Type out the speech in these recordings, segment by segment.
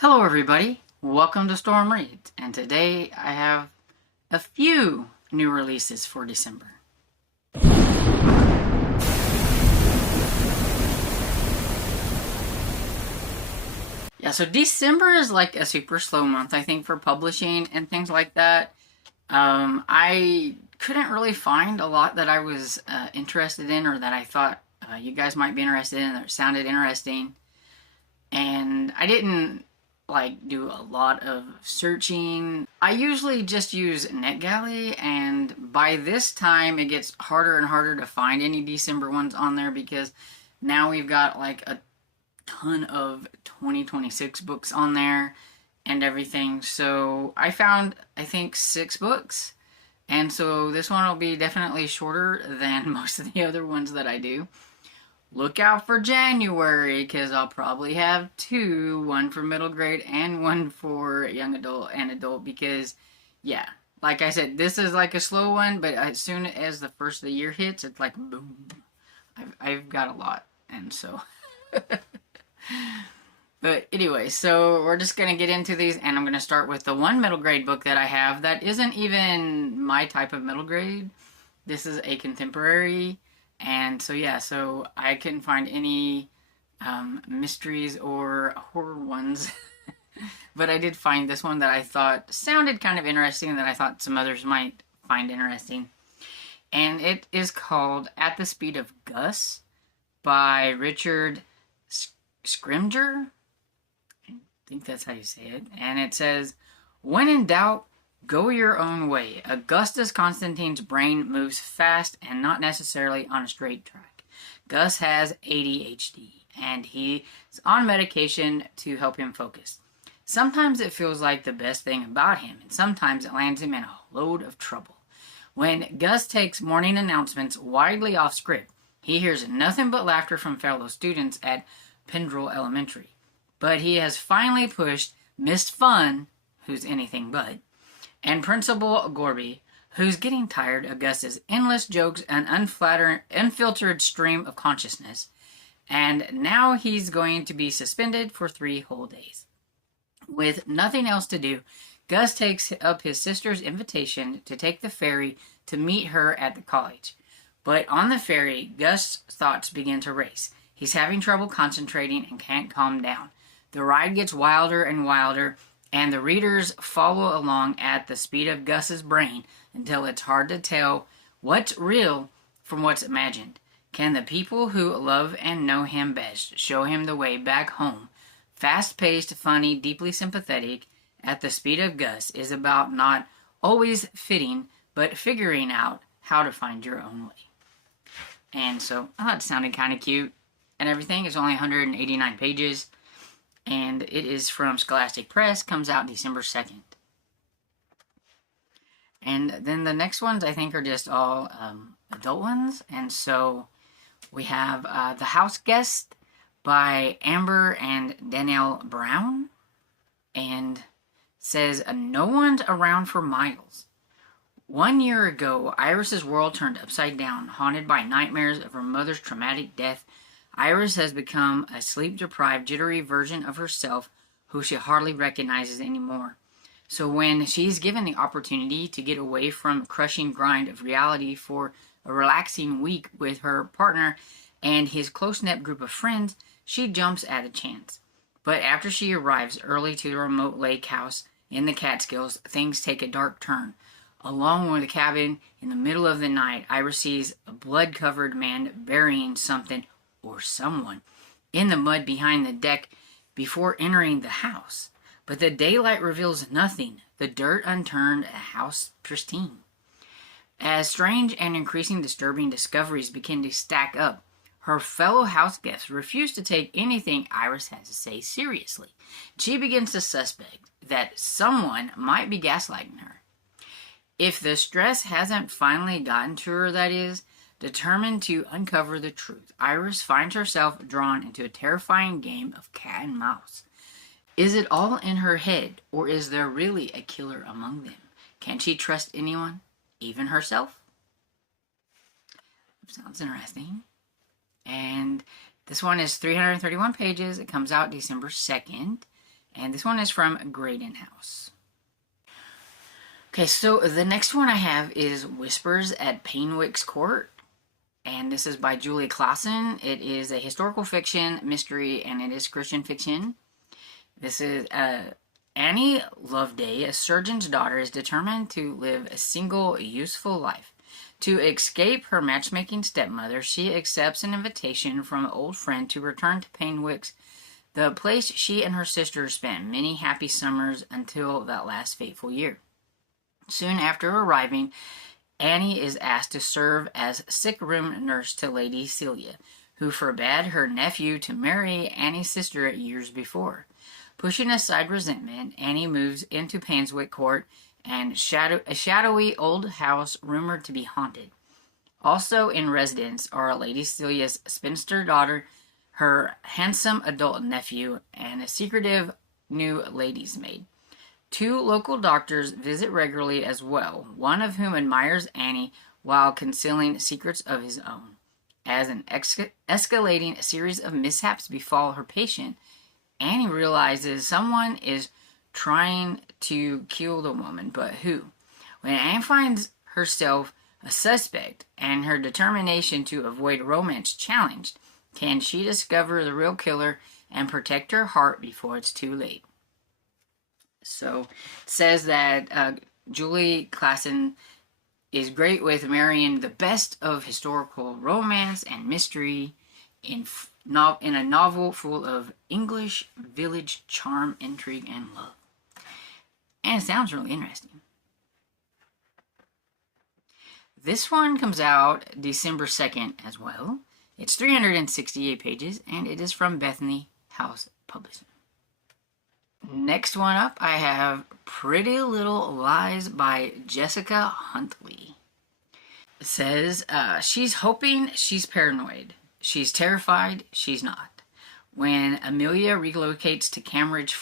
Hello everybody, welcome to Storm Reads, and today I have a few new releases for December. Yeah, so December is like a super slow month, I think, for publishing and things like that. I couldn't really find a lot that I was interested in or that I thought you guys might be interested in or sounded interesting. And I didn't do a lot of searching. I usually just use NetGalley, and by this time it gets harder and harder to find any December ones on there because now we've got like a ton of 2026 books on there and everything. So I found, I think, 6 books, and so this one will be definitely shorter than most of the other ones that I do. Look out for January, because I'll probably have 2, one for middle grade and one for young adult and adult, because, yeah, like I said, this is like a slow one, but as soon as the first of the year hits, it's like, boom, I've got a lot, and so, but anyway, so we're just going to get into these, and I'm going to start with the one middle grade book that I have that isn't even my type of middle grade. This is a contemporary. And so, yeah, so I couldn't find any mysteries or horror ones. But I did find this one that I thought sounded kind of interesting and that I thought some others might find interesting. And it is called At the Speed of Gus by Richard Scrimger. I think that's how you say it. And it says, when in doubt, go your own way. Augustus Constantine's brain moves fast and not necessarily on a straight track. Gus has ADHD, and he's on medication to help him focus. Sometimes it feels like the best thing about him, and sometimes it lands him in a load of trouble. When Gus takes morning announcements widely off script, he hears nothing but laughter from fellow students at Pendrell Elementary. But he has finally pushed Miss Fun, who's anything but, and Principal Gorby, who's getting tired of Gus's endless jokes and unfiltered stream of consciousness, and now he's going to be suspended for 3 whole days. With nothing else to do, Gus takes up his sister's invitation to take the ferry to meet her at the college. But on the ferry, Gus' thoughts begin to race. He's having trouble concentrating and can't calm down. The ride gets wilder and wilder, and the readers follow along at the speed of Gus's brain until it's hard to tell what's real from what's imagined. Can the people who love and know him best show him the way back home? Fast-paced, funny, deeply sympathetic, At the Speed of Gus is about not always fitting, but figuring out how to find your own way. And so, I thought it sounded kind of cute and everything. It's only 189 pages. And it is from Scholastic Press, comes out December 2nd. And then the next ones, I think, are just all adult ones. And so we have The House Guest by Amber and Danielle Brown. And says, no one's around for miles. 1 year ago, Iris's world turned upside down, haunted by nightmares of her mother's traumatic death. Iris has become a sleep-deprived, jittery version of herself who she hardly recognizes anymore. So when she's given the opportunity to get away from the crushing grind of reality for a relaxing week with her partner and his close-knit group of friends, she jumps at a chance. But after she arrives early to the remote lake house in the Catskills, things take a dark turn. Along with the cabin in the middle of the night, Iris sees a blood-covered man burying something or someone in the mud behind the deck before entering the house. But the daylight reveals nothing, the dirt unturned, a house pristine. As strange and increasing disturbing discoveries begin to stack up, her fellow house guests refuse to take anything Iris has to say seriously. She begins to suspect that someone might be gaslighting her. If the stress hasn't finally gotten to her, that is, determined to uncover the truth, Iris finds herself drawn into a terrifying game of cat and mouse. Is it all in her head, or is there really a killer among them? Can she trust anyone, even herself? Sounds interesting. And this one is 331 pages. It comes out December 2nd. And this one is from Graydon House. Okay, so the next one I have is Whispers at Pangobooks Court. And this is by Julie Klassen. It is a historical fiction, mystery, and it is Christian fiction. This is Annie Loveday, a surgeon's daughter, is determined to live a single, useful life. To escape her matchmaking stepmother, she accepts an invitation from an old friend to return to Pangobooks, the place she and her sister spent many happy summers until that last fateful year. Soon after arriving, Annie is asked to serve as sick room nurse to Lady Celia, who forbade her nephew to marry Annie's sister years before. Pushing aside resentment, Annie moves into Pangobooks Court and a shadowy old house rumored to be haunted. Also in residence are Lady Celia's spinster daughter, her handsome adult nephew, and a secretive new lady's maid. 2 local doctors visit regularly as well, one of whom admires Annie while concealing secrets of his own. As an escalating series of mishaps befall her patient, Annie realizes someone is trying to kill the woman, but who? When Annie finds herself a suspect and her determination to avoid romance challenged, can she discover the real killer and protect her heart before it's too late? So it says that Julie Klassen is great with marrying the best of historical romance and mystery in a novel full of English village charm, intrigue, and love. And it sounds really interesting. This one comes out December 2nd as well. It's 368 pages, and it is from Bethany House Publishing. Next one up, I have Pretty Little Lies by Jessica Huntley. It says, she's hoping she's paranoid. She's terrified she's not. When Amelia relocates to Cambridge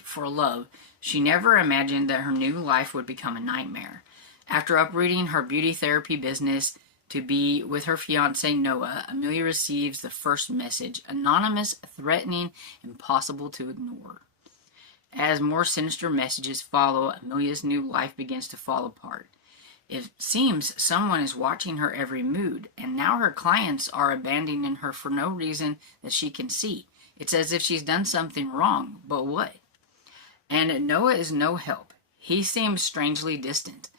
for love, she never imagined that her new life would become a nightmare. After uprooting her beauty therapy business to be with her fiancé Noah, Amelia receives the first message, anonymous, threatening, impossible to ignore. As more sinister messages follow, Amelia's new life begins to fall apart. It seems someone is watching her every mood, and now her clients are abandoning her for no reason that she can see. It's as if she's done something wrong, but what? And Noah is no help. He seems strangely distant,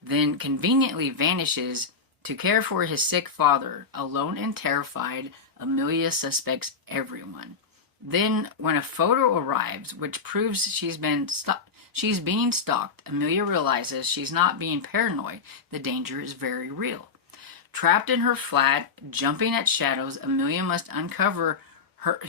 then conveniently vanishes to care for his sick father. Alone and terrified, Amelia suspects everyone. Then, when a photo arrives, which proves she's being stalked, Amelia realizes she's not being paranoid. The danger is very real. Trapped in her flat, jumping at shadows, Amelia must uncover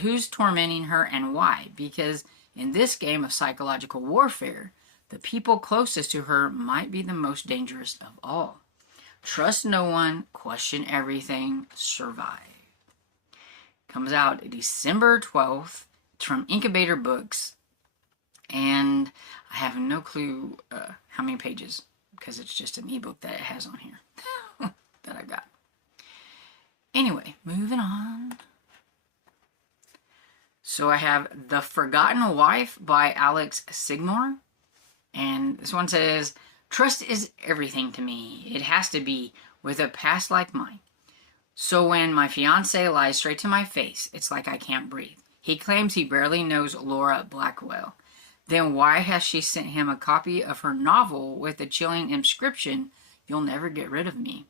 who's tormenting her and why, because in this game of psychological warfare, the people closest to her might be the most dangerous of all. Trust no one, question everything, survive. Comes out December 12th. It's from Incubator Books. And I have no clue how many pages, because it's just an ebook that it has on here that I got. Anyway, moving on. So I have The Forgotten Wife by Alex Sigmore. And this one says, trust is everything to me. It has to be, with a past like mine. So when my fiancé lies straight to my face, it's like I can't breathe. He claims he barely knows Laura Blackwell. Then why has she sent him a copy of her novel with the chilling inscription, "You'll never get rid of me"?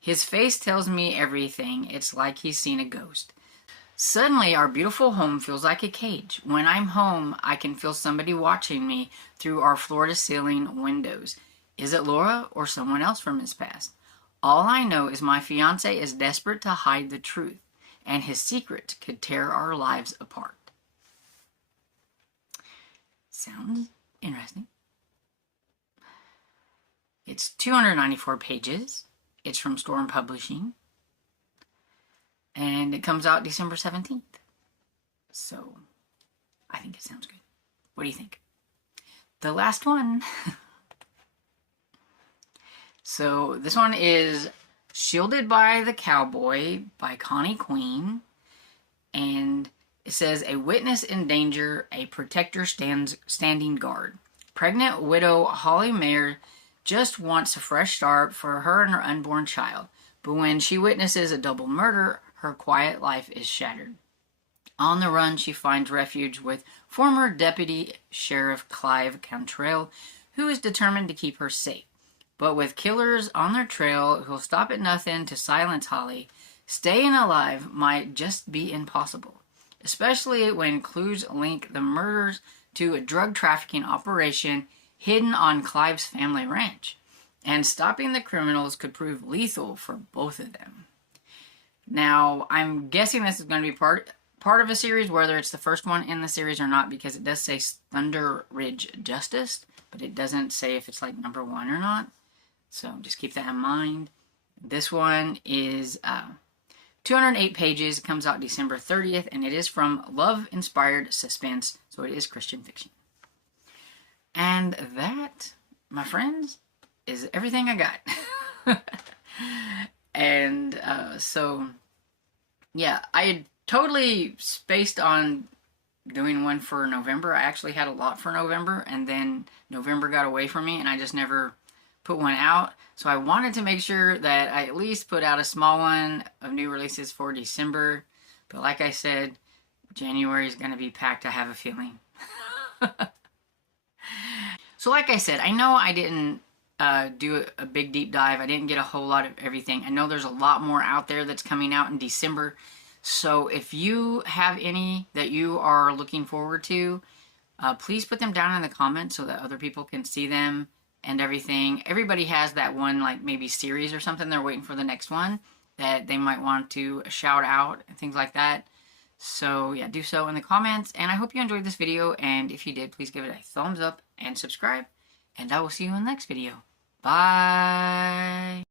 His face tells me everything. It's like he's seen a ghost. Suddenly, our beautiful home feels like a cage. When I'm home, I can feel somebody watching me through our floor-to-ceiling windows. Is it Laura or someone else from his past? All I know is my fiancé is desperate to hide the truth, and his secret could tear our lives apart. Sounds interesting. It's 294 pages. It's from Storm Publishing. And it comes out December 17th. So, I think it sounds good. What do you think? The last one. So, this one is Shielded by the Cowboy by Connie Queen. And It says, a witness in danger, a protector standing guard. Pregnant widow Holly Mayer just wants a fresh start for her and her unborn child, but when she witnesses a double murder, her quiet life is shattered. On the run, she finds refuge with former Deputy Sheriff Clive Cantrell, who is determined to keep her safe. But with killers on their trail who'll stop at nothing to silence Holly, staying alive might just be impossible, especially when clues link the murders to a drug trafficking operation hidden on Clive's family ranch. And stopping the criminals could prove lethal for both of them. Now, I'm guessing this is going to be part of a series, whether it's the first one in the series or not, because it does say Thunder Ridge Justice, but it doesn't say if it's like number 1 or not. So just keep that in mind. This one is 208 pages. It comes out December 30th, and it is from Love Inspired Suspense, so it is Christian fiction. And that, my friends, is everything I got. And so, yeah, I had totally spaced on doing one for November. I actually had a lot for November, and then November got away from me, and I just never put one out. So I wanted to make sure that I at least put out a small one of new releases for December. But like I said, January is going to be packed, I have a feeling. So like I said, I know I didn't do a big deep dive. I didn't get a whole lot of everything. I know there's a lot more out there that's coming out in December. So if you have any that you are looking forward to, please put them down in the comments so that other people can see them and everything. Everybody has that one, like maybe series or something they're waiting for the next one that they might want to shout out and things like that. So yeah, do so in the comments, and I hope you enjoyed this video, and if you did, please give it a thumbs up and subscribe, and I will see you in the next video. Bye!